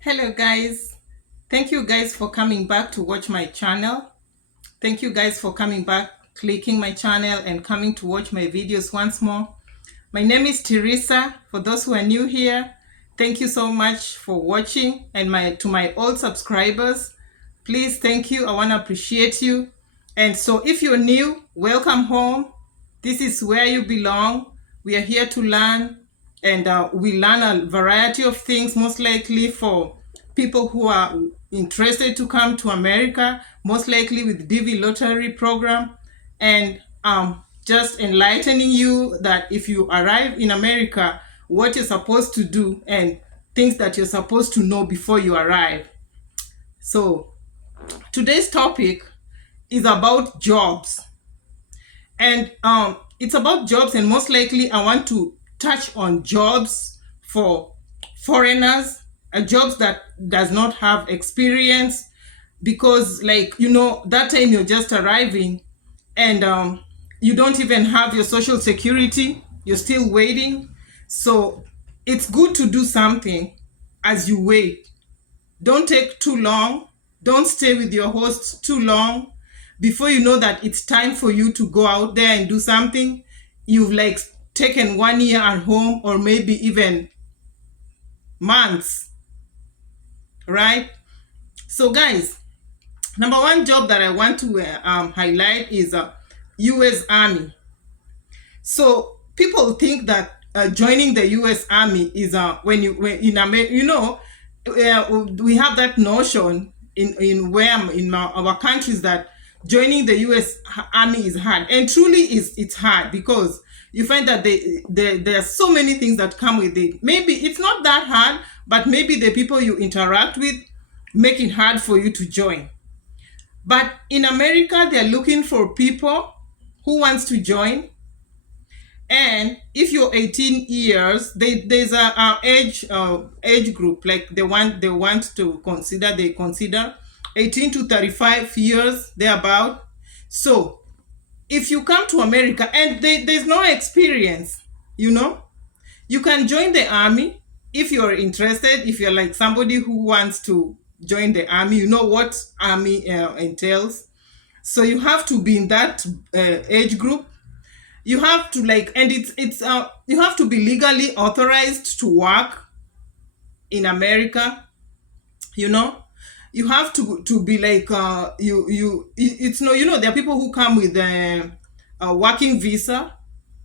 Hello guys, thank you guys for coming back to watch my channel. Thank you guys for coming back, clicking my channel and coming to watch my videos once more. My name is Teresa. For those who are new here, thank you so much for watching, and to my old subscribers, please, thank you. I want to appreciate you. And so if you're new, welcome home. This is where you belong. We are here to learn, and we learn a variety of things, most likely for people who are interested to come to America, most likely with DV lottery program, and just enlightening you that if you arrive in America, what you're supposed to do and things that you're supposed to know before you arrive. So today's topic is about jobs, and it's about jobs, and most likely I want to touch on jobs for foreigners, jobs that does not have experience, because that time you're just arriving, and you don't even have your social security, you're still waiting. So it's good to do something as you wait. Don't take too long, don't stay with your hosts too long. Before you know that it's time for you to go out there and do something, you've taken 1 year at home, or maybe even months, right? So guys, number one job that I want to highlight is US Army. So people think that joining the US Army is when in America, we have that notion in our countries that joining the US Army is hard, and truly it's hard, because you find that there are so many things that come with it. Maybe it's not that hard, but maybe the people you interact with make it hard for you to join. But in America, they're looking for people who wants to join. And if you're 18 years, there's a age group, like they want to consider, they consider 18 to 35 years, thereabout. So if you come to America and there's no experience, you can join the army if you're interested. If you're like somebody who wants to join the army, you know what army entails. So you have to be in that age group. You have to and it's you have to be legally authorized to work in America. You have to be it's no, there are people who come with a working visa.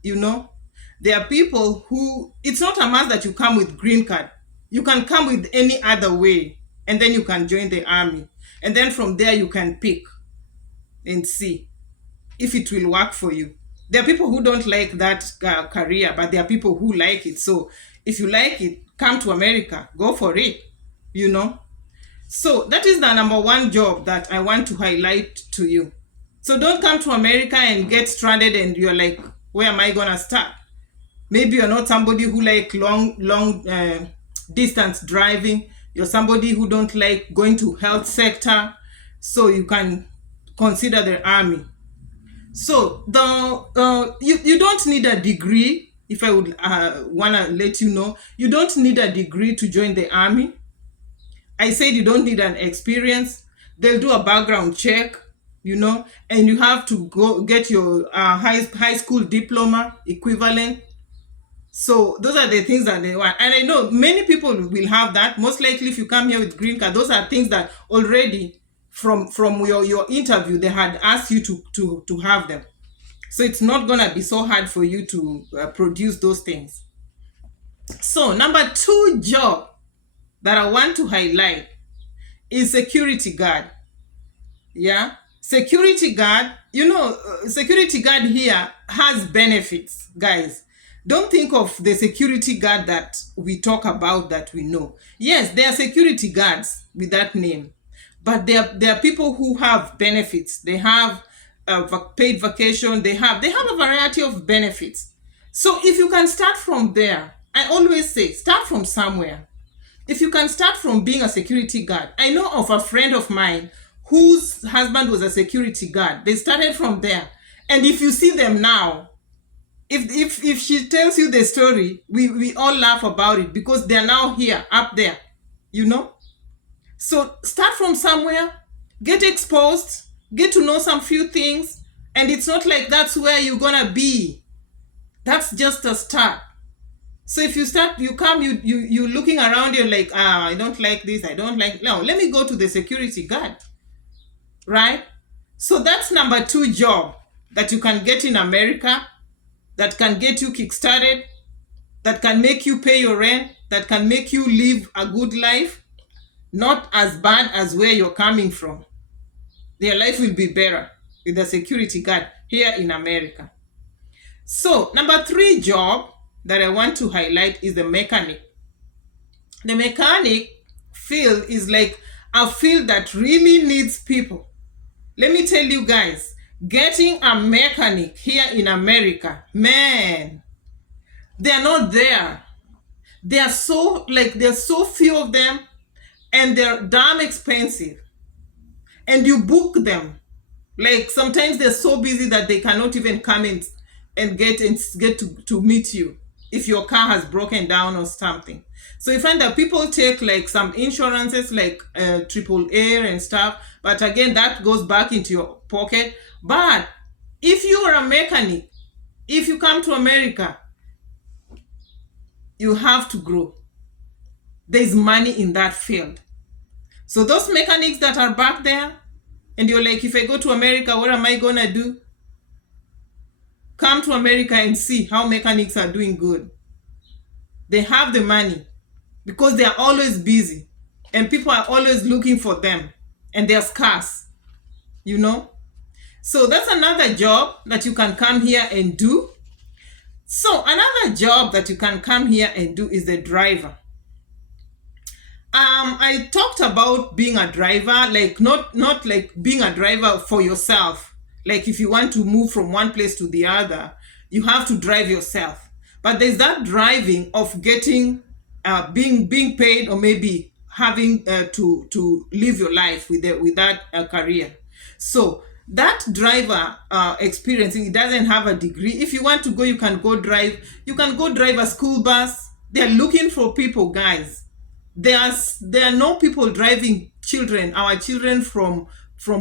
There are people who, it's not a must that you come with green card. You can come with any other way, and then you can join the army, and then from there you can pick and see if it will work for you. There are people who don't like that career, but there are people who like it. So if you like it, come to America, go for it. So that is the number one job that I want to highlight to you. So don't come to America and get stranded and you're like, where am I gonna start? Maybe you're not somebody who like long distance driving. You're somebody who don't like going to health sector. So you can consider the army. So you don't need a degree. If I would want to let you know, you don't need a degree to join the army. I said you don't need an experience. They'll do a background check, and you have to go get your high school diploma equivalent. So those are the things that they want. And I know many people will have that. Most likely if you come here with green card, those are things that already from your interview, they had asked you to have them. So it's not going to be so hard for you to produce those things. So number two job that I want to highlight is security guard. Yeah, security guard. Security guard here has benefits, guys. Don't think of the security guard that we talk about that we know. Yes, there are security guards with that name, but there are people who have benefits. They have paid vacation. They have a variety of benefits. So if you can start from there, I always say start from somewhere. If you can start from being a security guard, I know of a friend of mine whose husband was a security guard. They started from there, and if you see them now, if she tells you the story, we all laugh about it, because they're now here, up there, So start from somewhere, get exposed, get to know some few things, and it's not like that's where you're gonna be. That's just a start. So if you start, you come, you looking around, you're like, I don't like this, I don't like, no, let me go to the security guard, right? So that's number 2 job that you can get in America, that can get you kickstarted, that can make you pay your rent, that can make you live a good life, not as bad as where you're coming from. Their life will be better with the security guard here in America. So number 3 job that I want to highlight is the mechanic. The mechanic field is like a field that really needs people. Let me tell you guys, getting a mechanic here in America, man, they're not there. There's so few of them, and they're damn expensive. And you book them. Like sometimes they're so busy that they cannot even come in and get to meet you if your car has broken down or something. So you find that people take like some insurances like AAA and stuff, but again that goes back into your pocket. But if you are a mechanic, if you come to America, you have to grow. There's money in that field. So those mechanics that are back there, and you're like, if I go to America, what am I gonna do? Come to America and see how mechanics are doing good. They have the money because they are always busy and people are always looking for them and they're scarce, you know? So that's another job that you can come here and do. So another job that you can come here and do is the driver. I talked about being a driver, like not like being a driver for yourself. Like if you want to move from one place to the other, you have to drive yourself. But there's that driving of getting, being paid, or maybe having to live your life with that career. So that driver experience, it doesn't have a degree. If you want to go, you can go drive. You can go drive a school bus. They're looking for people, guys. There are no people driving our children from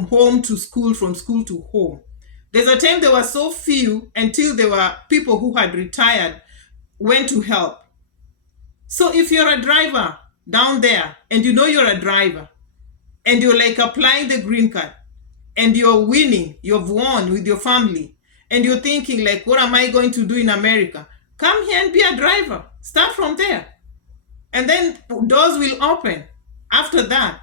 home to school, from school to home. There's a time there were so few until there were people who had retired went to help. So if you're a driver down there and you know you're a driver and you're like applying the green card and you're winning, you've won with your family, and you're thinking like, what am I going to do in America? Come here and be a driver. Start from there. And then doors will open after that.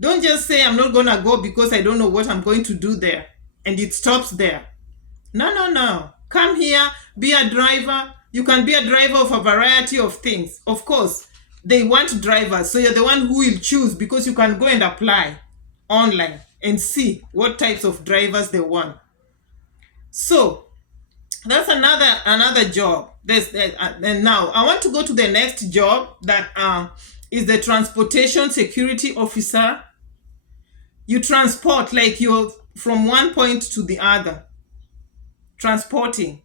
Don't just say, I'm not going to go because I don't know what I'm going to do there. And it stops there. No. Come here, be a driver. You can be a driver of a variety of things. Of course, they want drivers. So you're the one who will choose, because you can go and apply online and see what types of drivers they want. So that's another job. And now I want to go to the next job that is the transportation security officer. You transport, like you're from one point to the other. Transporting.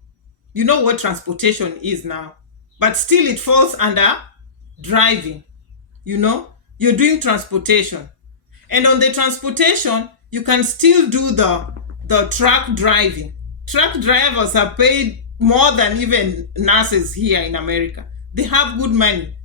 You know what transportation is now. But still it falls under driving. You know, you're doing transportation. And on the transportation, you can still do the truck driving. Truck drivers are paid more than even nurses here in America. They have good money.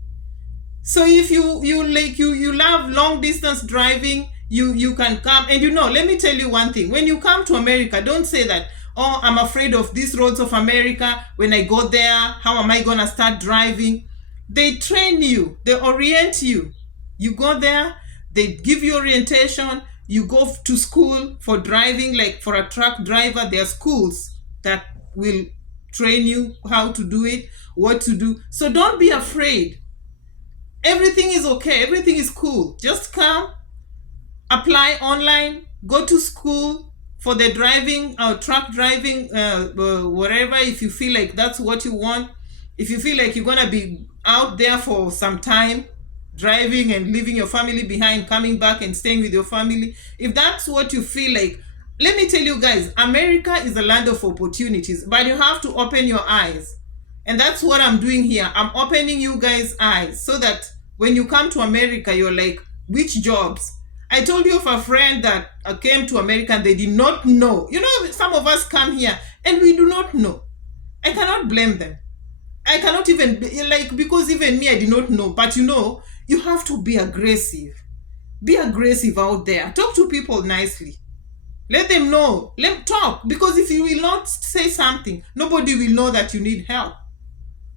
So if you love long distance driving, you can come. And let me tell you one thing. When you come to America, don't say that, oh, I'm afraid of these roads of America. When I go there, how am I going to start driving? They train you. They orient you. You go there, they give you orientation. You go to school for driving, like for a truck driver. There are schools that will train you how to do it, what to do. So don't be afraid. Everything is okay. Everything is cool. Just come, apply online, go to school for the driving or truck driving, whatever, if you feel like that's what you want. If you feel like you're going to be out there for some time, driving and leaving your family behind, coming back and staying with your family, if that's what you feel like, let me tell you guys, America is a land of opportunities, but you have to open your eyes. And that's what I'm doing here. I'm opening you guys' eyes so that when you come to America, you're like, Which jobs? I told you of a friend that came to America and they did not know. You know, some of us come here and we do not know. I cannot blame them. I cannot even, like, because even me, I did not know. But you know, you have to be aggressive. Be aggressive out there. Talk to people nicely. Let them know. Let them talk. Because if you will not say something, nobody will know that you need help.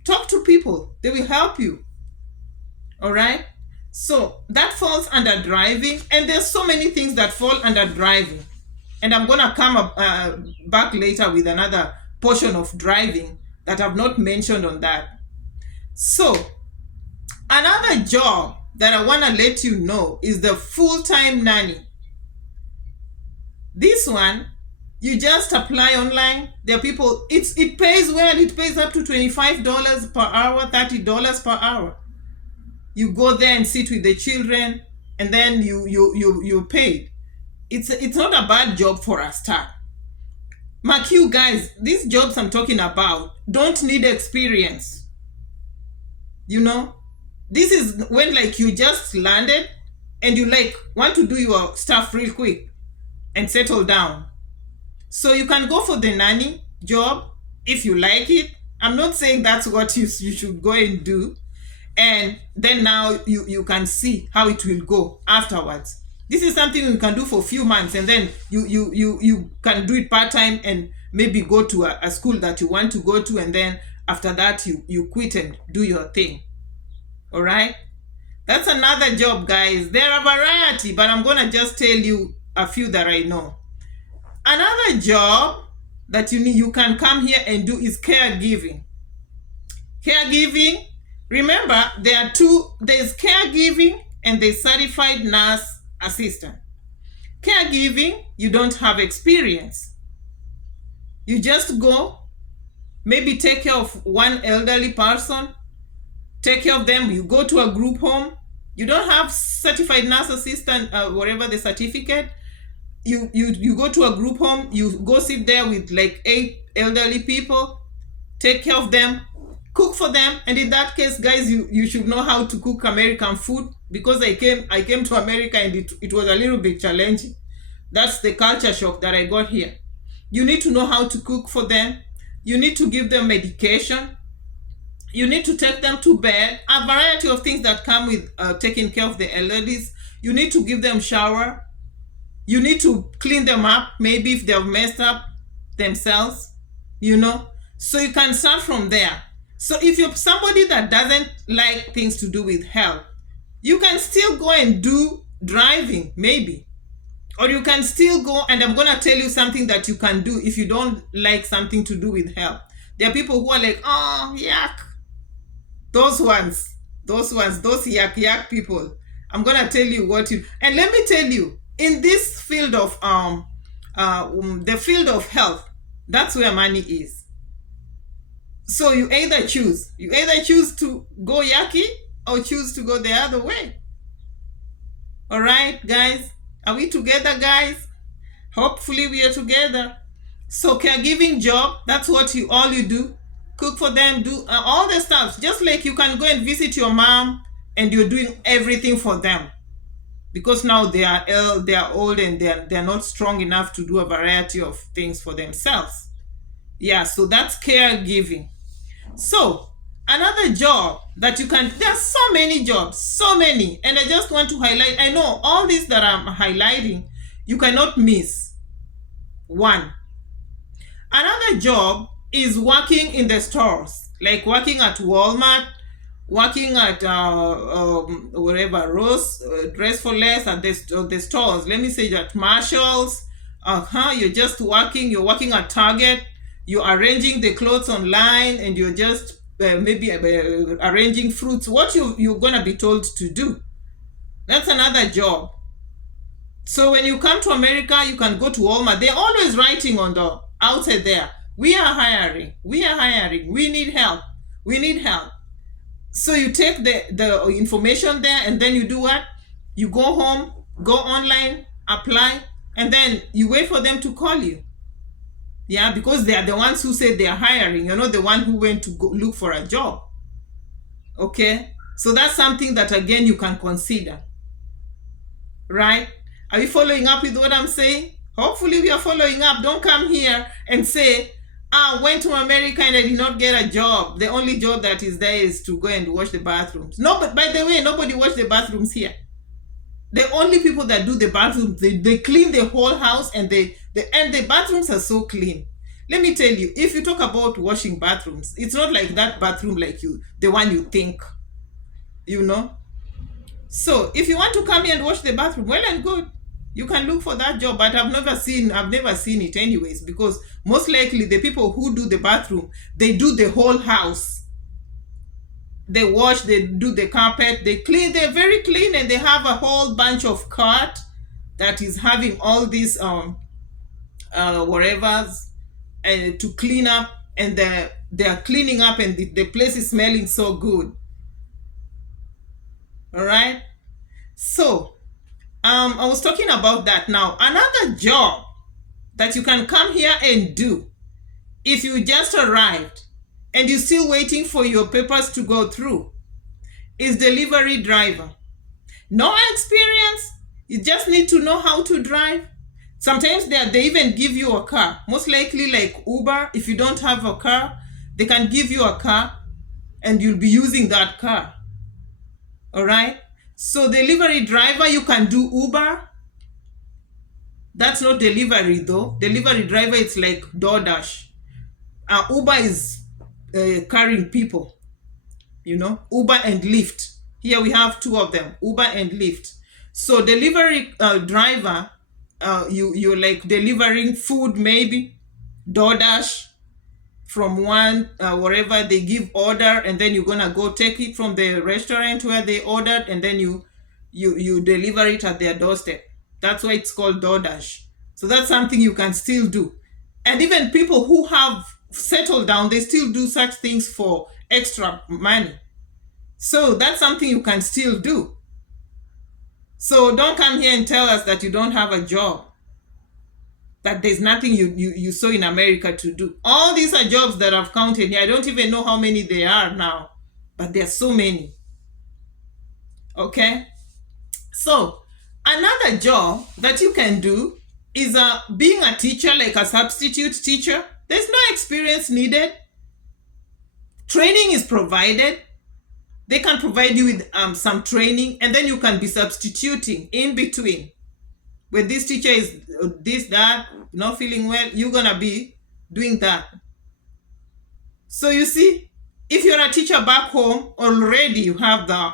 Talk to people. They will help you. All right? So that falls under driving. And there's so many things that fall under driving. And I'm going to come up, back later with another portion of driving that I've not mentioned on that. So another job that I want to let you know is the full-time nanny. This one, you just apply online. There are people, it pays well. It pays up to $25 per hour, $30 per hour. You go there and sit with the children, and then you paid. It's not a bad job for a start. Mark you guys, these jobs I'm talking about don't need experience. You know, this is when like you just landed and you like want to do your stuff real quick and settle down. So you can go for the nanny job if you like it. I'm not saying that's what you should go and do. And then now you can see how it will go afterwards. This is something you can do for a few months, and then you can do it part-time and maybe go to a school that you want to go to, and then after that you quit and do your thing. All right? That's another job, guys. There are a variety, but I'm going to just tell you a few that I know. Another job that you can come here and do is caregiving. Caregiving, remember, there's caregiving and there's certified nurse assistant. Caregiving, you don't have experience. You just go, maybe take care of one elderly person, take care of them. You go to a group home. You don't have certified nurse assistant, whatever the certificate. You go to a group home. You go sit there with like 8 elderly people, take care of them, cook for them. And in that case, guys, you should know how to cook American food, because I came to America and it was a little bit challenging. That's the culture shock that I got here. You need to know how to cook for them. You need to give them medication. You need to take them to bed. A variety of things that come with taking care of the elderlies. You need to give them shower. You need to clean them up, maybe if they've messed up themselves, you know. So you can start from there. So if you're somebody that doesn't like things to do with health, you can still go and do driving, maybe. Or you can still go, and I'm going to tell you something that you can do if you don't like something to do with health. There are people who are like, oh, yuck. Those yuck people. I'm going to tell you what you, and let me tell you, in this field of, the field of health, that's where money is. So you either choose to go yucky or choose to go the other way. All right, guys. Are we together, guys? Hopefully we are together. So caregiving job, that's what all you do. Cook for them, do all the stuff. Just like you can go and visit your mom and you're doing everything for them. Because now they are old and they're not strong enough to do a variety of things for themselves. Yeah, so that's caregiving. So another job that you can, there are so many jobs, so many, and I just want to highlight, I know all these that I'm highlighting, you cannot miss one. Another job is working in the stores, like working at Walmart, working at whatever, Rose, Dress for Less, at the stores. Let me say that Marshalls, you're just working, you're working at Target, you're arranging the clothes online, and you're just maybe arranging fruits, what you're going to be told to do. That's another job. So when you come to America, you can go to Walmart. They're always writing on the outside there, we are hiring, we need help, we need help. So you take the information there, and then you do what? You go home, go online, apply, and then you wait for them to call you. Yeah, because they are the ones who said they are hiring. You're not the one who went to go look for a job. Okay? So that's something that, again, you can consider. right? Are you following up with what I'm saying? Hopefully we are following up. Don't come here and say, I went to America and I did not get a job. The only job that is there is to go and wash the bathrooms. No, but by the way, nobody wash the bathrooms here. The only people that do the bathrooms, they clean the whole house, and the bathrooms are so clean. Let me tell you, if you talk about washing bathrooms, it's not like that bathroom like the one you think, you know. So if you want to come here and wash the bathroom, well and good. You can look for that job, but I've never seen it anyways, because most likely the people who do the bathroom, they do the whole house. They wash, they do the carpet, they clean, they're very clean, and they have a whole bunch of cart that is having all these whatevers to clean up, and they're cleaning up, and the place is smelling so good. All right. So I was talking about that. Now, another job that you can come here and do if you just arrived and you're still waiting for your papers to go through is delivery driver. No experience, you just need to know how to drive. Sometimes they even give you a car. Most likely like Uber, if you don't have a car, they can give you a car and you'll be using that car. All right? So delivery driver, you can do Uber. That's not delivery though. Delivery driver, it's like DoorDash. Uber is carrying people, you know, Uber and Lyft. Here we have two of them, Uber and Lyft. So delivery driver, you're like delivering food, maybe DoorDash from one wherever they give order, and then you're gonna go take it from the restaurant where they ordered, and then you deliver it at their doorstep. That's why it's called DoorDash. So that's something you can still do. And even people who have settled down, they still do such things for extra money. So that's something you can still do. So don't come here and tell us that you don't have a job, that there's nothing you saw in America to do. All these are jobs that I've counted here. I don't even know how many there are now, but there are so many. Okay? So another job that you can do is being a teacher, like a substitute teacher. There's no experience needed. Training is provided. They can provide you with some training, and then you can be substituting in between. When this teacher is this, that, not feeling well, you're going to be doing that. So you see, if you're a teacher back home, already you have the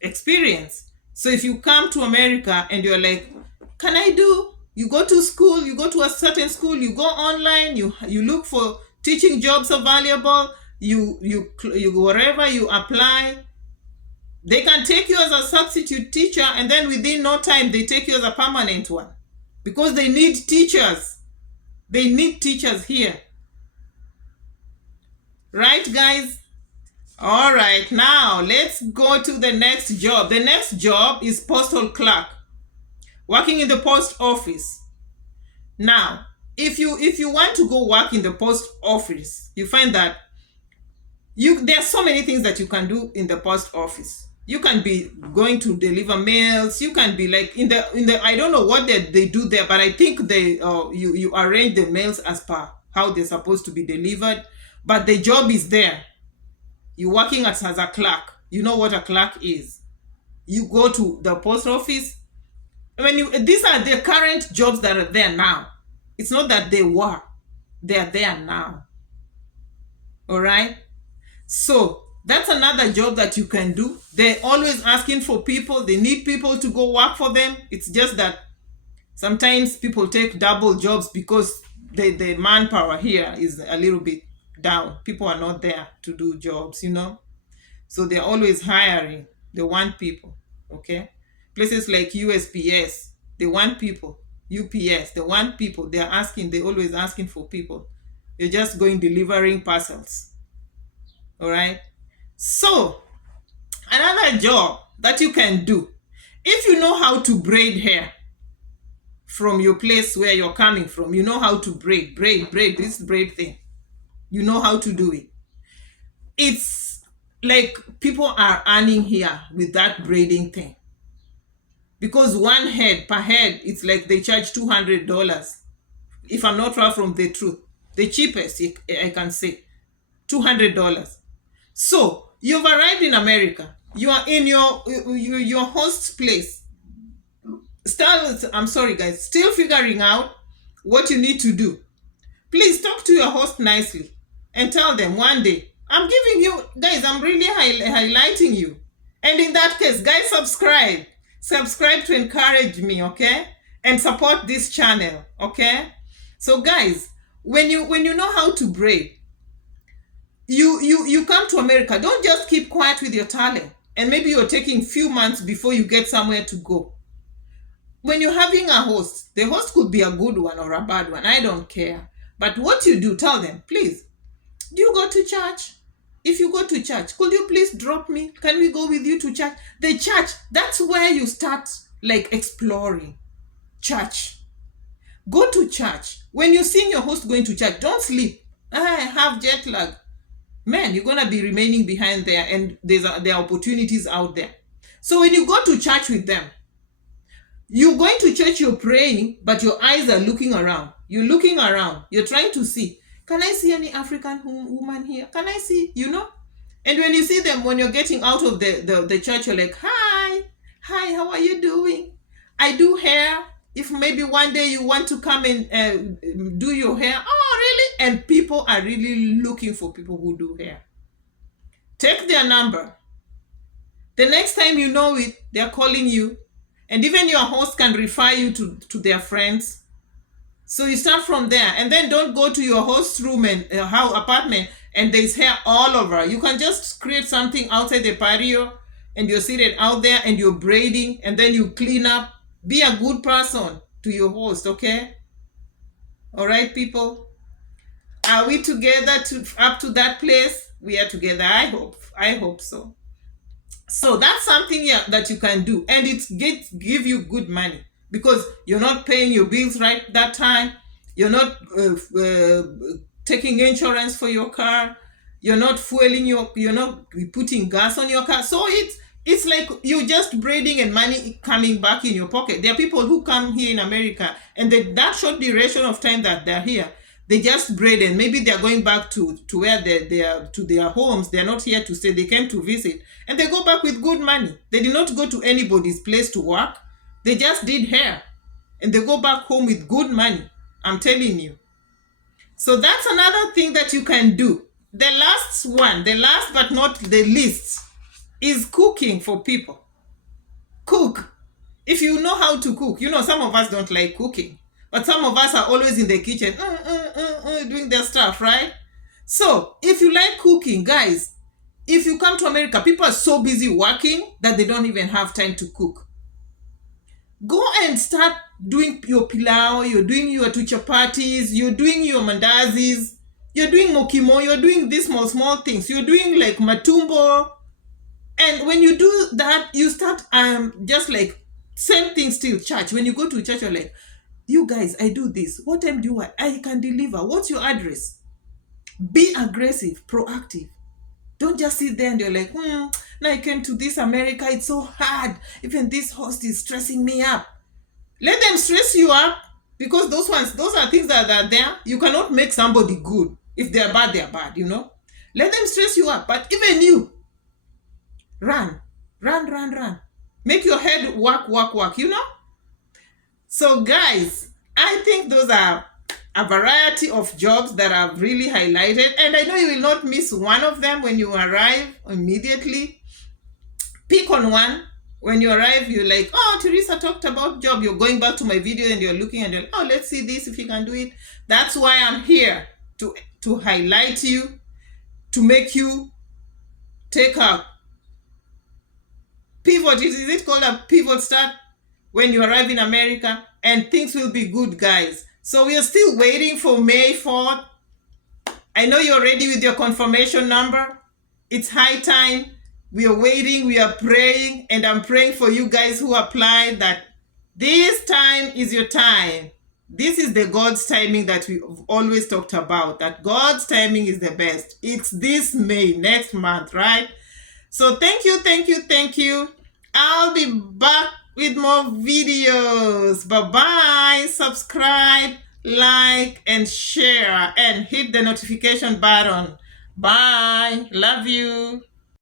experience. So if you come to America and you're like, can I do? You go to school, you go to a certain school, you go online, you look for teaching jobs available, you wherever you apply, they can take you as a substitute teacher, and then within no time they take you as a permanent one, because they need teachers. They need teachers here. Right, guys? All right, now let's go to the next job. The next job is postal clerk, working in the post office. Now, if you want to go work in the post office, you find that there are so many things that you can do in the post office. You can be going to deliver mails. You can be like in the I don't know what they do there, but I think they you arrange the mails as per how they're supposed to be delivered. But the job is there. You're working as a clerk. You know what a clerk is. You go to the post office. These are the current jobs that are there now. It's not that they were. They are there now. All right? So that's another job that you can do. They're always asking for people. They need people to go work for them. It's just that sometimes people take double jobs because the manpower here is a little bit down. People are not there to do jobs, you know. So they're always hiring. They want people, okay? Places like USPS, they want people. UPS, they want people. They're always asking for people. You're just going delivering parcels. All right? So, another job that you can do, if you know how to braid hair from your place where you're coming from, you know how to braid this braid thing. You know how to do it. It's like people are earning here with that braiding thing. because one head per head, it's like they charge $200. If I'm not far from the truth, the cheapest I can say, $200. So you've arrived in America. You are in your host's place. I'm sorry, guys. Still figuring out what you need to do. Please talk to your host nicely and tell them one day, I'm giving you, guys, I'm really highlighting you. And in that case, guys, subscribe. Subscribe to encourage me, okay? And support this channel, okay? So guys, when you know how to braid, you come to America, don't just keep quiet with your talent. And maybe you're taking few months before you get somewhere to go. When you're having a host, the host could be a good one or a bad one. I don't care. But what you do, tell them, please, do you go to church? If you go to church, could you please drop me? Can we go with you to church? The church, that's where you start like exploring. Church. Go to church. When you see your host going to church, don't sleep. I have jet lag. Man, you're going to be remaining behind there, and there are opportunities out there. So when you go to church with them, you're going to church, you're praying, but your eyes are looking around. You're looking around. You're trying to see, can I see any African woman here? Can I see, And when you see them, when you're getting out of the church, you're like, hi, how are you doing? I do hair. If maybe one day you want to come and do your hair. Oh, really? And people are really looking for people who do hair. Take their number. The next time you know it, they're calling you. And even your host can refer you to their friends. So you start from there. And then don't go to your host's room and apartment and there's hair all over. You can just create something outside the patio and you're seated out there and you're braiding and then you clean up. Be a good person to your host, okay? All right, people? Are we together up to that place? We are together, I hope so. So that's something that you can do, and it give you good money because you're not paying your bills right that time. You're not taking insurance for your car. You're not fueling you're not putting gas on your car. So it's like you're just braiding and money coming back in your pocket. There are people who come here in America and that short duration of time that they're here, they just braid and maybe they're going back to where they are, to their homes. They're not here to stay. They came to visit and they go back with good money. They did not go to anybody's place to work. They just did hair and they go back home with good money. I'm telling you. So that's another thing that you can do. The last but not the least, is cooking for people. Cook. If you know how to cook, some of us don't like cooking, but some of us are always in the kitchen doing their stuff, right? So if you like cooking, guys, if you come to America, people are so busy working that they don't even have time to cook. Go and start doing your pilau, you're doing your two chapatis, you're doing your mandazis, you're doing mokimo, you're doing these small things, you're doing like matumbo. And when you do that, you start just like same thing still, church. When you go to church, you're like, you guys, I do this. What time do I can deliver? What's your address? Be aggressive, proactive. Don't just sit there and you're like, now I came to this America, it's so hard. Even this host is stressing me up. Let them stress you up because those are things that are there. You cannot make somebody good. If they're bad, Let them stress you up. But even you, run. Make your head work. So guys, I think those are a variety of jobs that I've really highlighted. And I know you will not miss one of them when you arrive immediately. Pick on one. When you arrive, you're like, oh, Teresa talked about job. You're going back to my video and you're looking and you're like, oh, let's see this, if you can do it. That's why I'm here, to highlight you, to make you take a pivot. Is it called a pivot start when you arrive in America? And things will be good, guys. So we are still waiting for May 4th. I know you're ready with your confirmation number. It's high time. We are waiting. We are praying. And I'm praying for you guys who applied that this time is your time. This is the God's timing that we've always talked about. That God's timing is the best. It's this May, next month, right? So thank you. I'll be back with more videos. Bye-bye. Subscribe, like, and share, and hit the notification button. Bye. Love you.